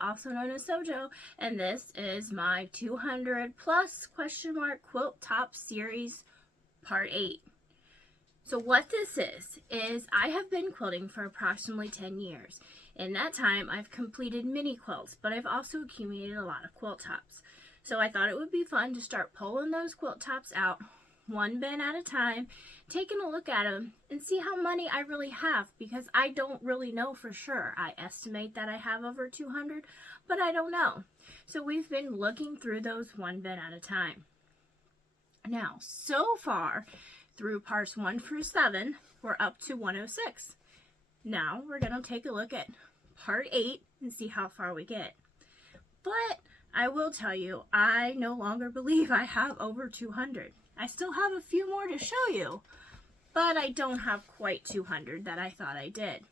also known as Sojo, and this is my 200 plus quilt top series part 8. So what this is I have been quilting for approximately 10 years. In that time, I've completed mini quilts, but I've also accumulated a lot of quilt tops. So I thought it would be fun to start pulling those quilt tops out, one bin at a time, taking a look at them, and see how many I really have, because I don't really know for sure. I estimate that I have over 200, but I don't know. So we've been looking through those one bin at a time. Now, so far, through parts 1 through 7, we're up to 106. Now, we're going to take a look at part 8 and see how far we get. But I will tell you, I no longer believe I have over 200. I still have a few more to show you, but I don't have quite 200 that I thought I did.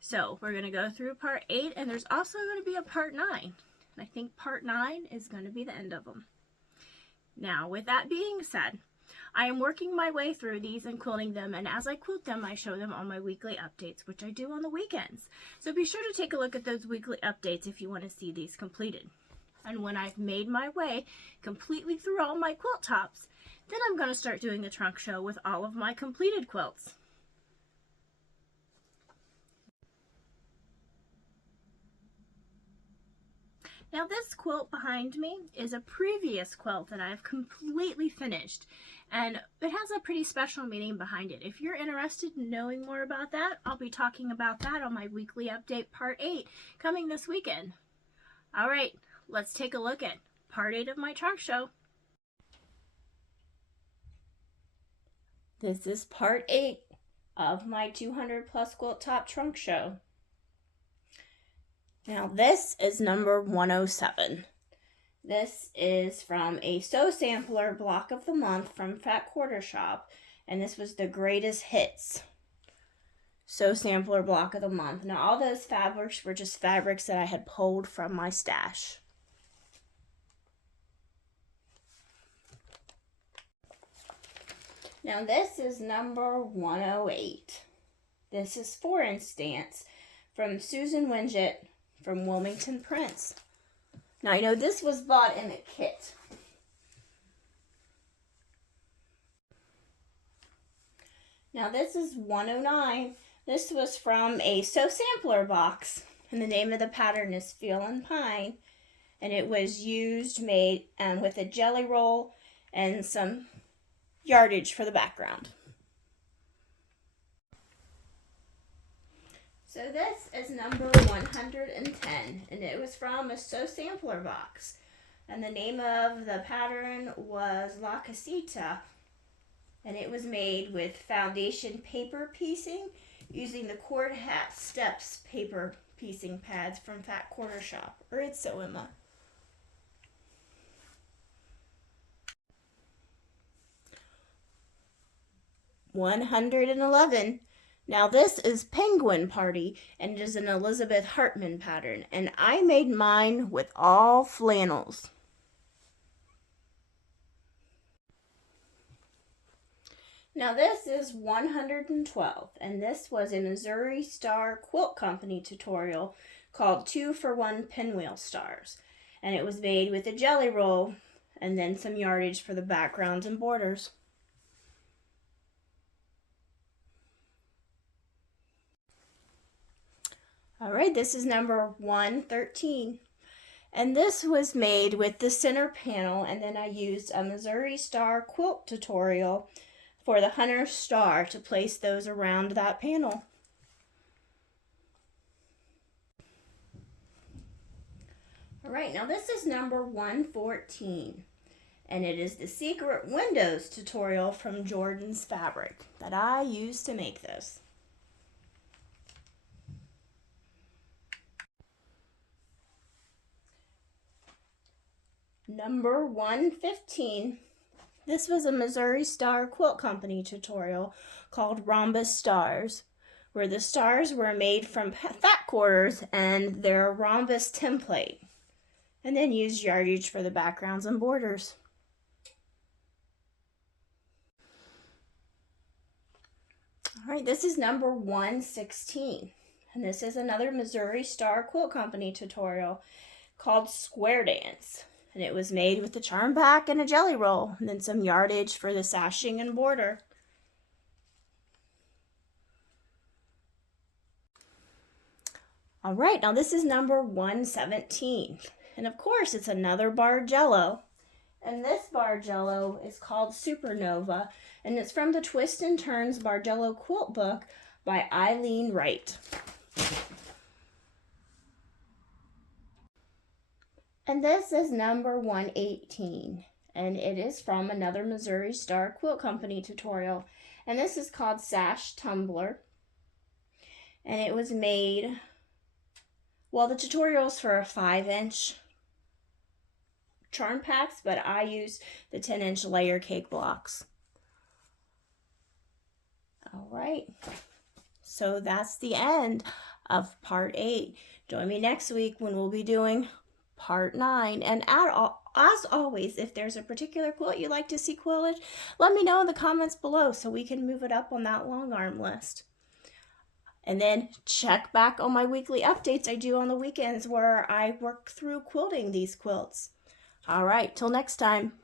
So we're going to go through part 8, and there's also going to be a part 9. And I think part 9 is going to be the end of them. Now, with that being said, I am working my way through these and quilting them, and as I quilt them, I show them on my weekly updates, which I do on the weekends. So be sure to take a look at those weekly updates if you want to see these completed. And when I've made my way completely through all my quilt tops, then I'm going to start doing a trunk show with all of my completed quilts. Now this quilt behind me is a previous quilt that I've completely finished, and it has a pretty special meaning behind it. If you're interested in knowing more about that, I'll be talking about that on my weekly update part 8 coming this weekend. Alright, let's take a look at part 8 of my trunk show. This is part 8 of my 200 plus quilt top trunk show. Now this is number 107. This is from a Sew Sampler Block of the Month from Fat Quarter Shop, and this was the greatest hits Sew Sampler Block of the Month. Now all those fabrics were just fabrics that I had pulled from my stash. Now this is number 108. This is For Instance from Susan Winget from Wilmington Prints. Now I know this was bought in a kit. Now this is 109. This was from a Sew Sampler box, and the name of the pattern is Feel and Pine, and it was made with a jelly roll and some yardage for the background. So this is number 110, and it was from a Sew Sampler box. And the name of the pattern was La Casita, and it was made with foundation paper piecing using the Cord Hat Steps paper piecing pads from Fat Quarter Shop, or It's Sew Emma. $111. Now this is Penguin Party, and it is an Elizabeth Hartman pattern, and I made mine with all flannels. Now this is 112, and this was a Missouri Star Quilt Company tutorial called 2-for-1 Pinwheel Stars, and it was made with a jelly roll and then some yardage for the backgrounds and borders. Alright, this is number 113, and this was made with the center panel, and then I used a Missouri Star quilt tutorial for the Hunter Star to place those around that panel. Alright, now this is number 114, and it is the Secret Windows tutorial from Jordan's Fabric that I used to make this. Number 115. This was a Missouri Star Quilt Company tutorial called Rhombus Stars, where the stars were made from fat quarters and their rhombus template, and then used yardage for the backgrounds and borders. All right, this is number 116, And this is another Missouri Star Quilt Company tutorial called Square Dance. And it was made with a charm pack and a jelly roll, and then some yardage for the sashing and border. All right, now this is number 117. And of course, it's another Bargello. And this Bargello is called Supernova, and it's from the Twist and Turns Bargello Quilt book by Eileen Wright. And this is number 118, and it is from another Missouri Star Quilt Company tutorial. And this is called Sash Tumbler. And it was made, well, the tutorial is for a 5-inch charm packs, but I use the 10-inch layer cake blocks. All right, so that's the end of part 8. Join me next week when we'll be doing part 9. And as always, if there's a particular quilt you'd like to see quilted, let me know in the comments below so we can move it up on that long arm list. And then check back on my weekly updates I do on the weekends where I work through quilting these quilts. All right, till next time.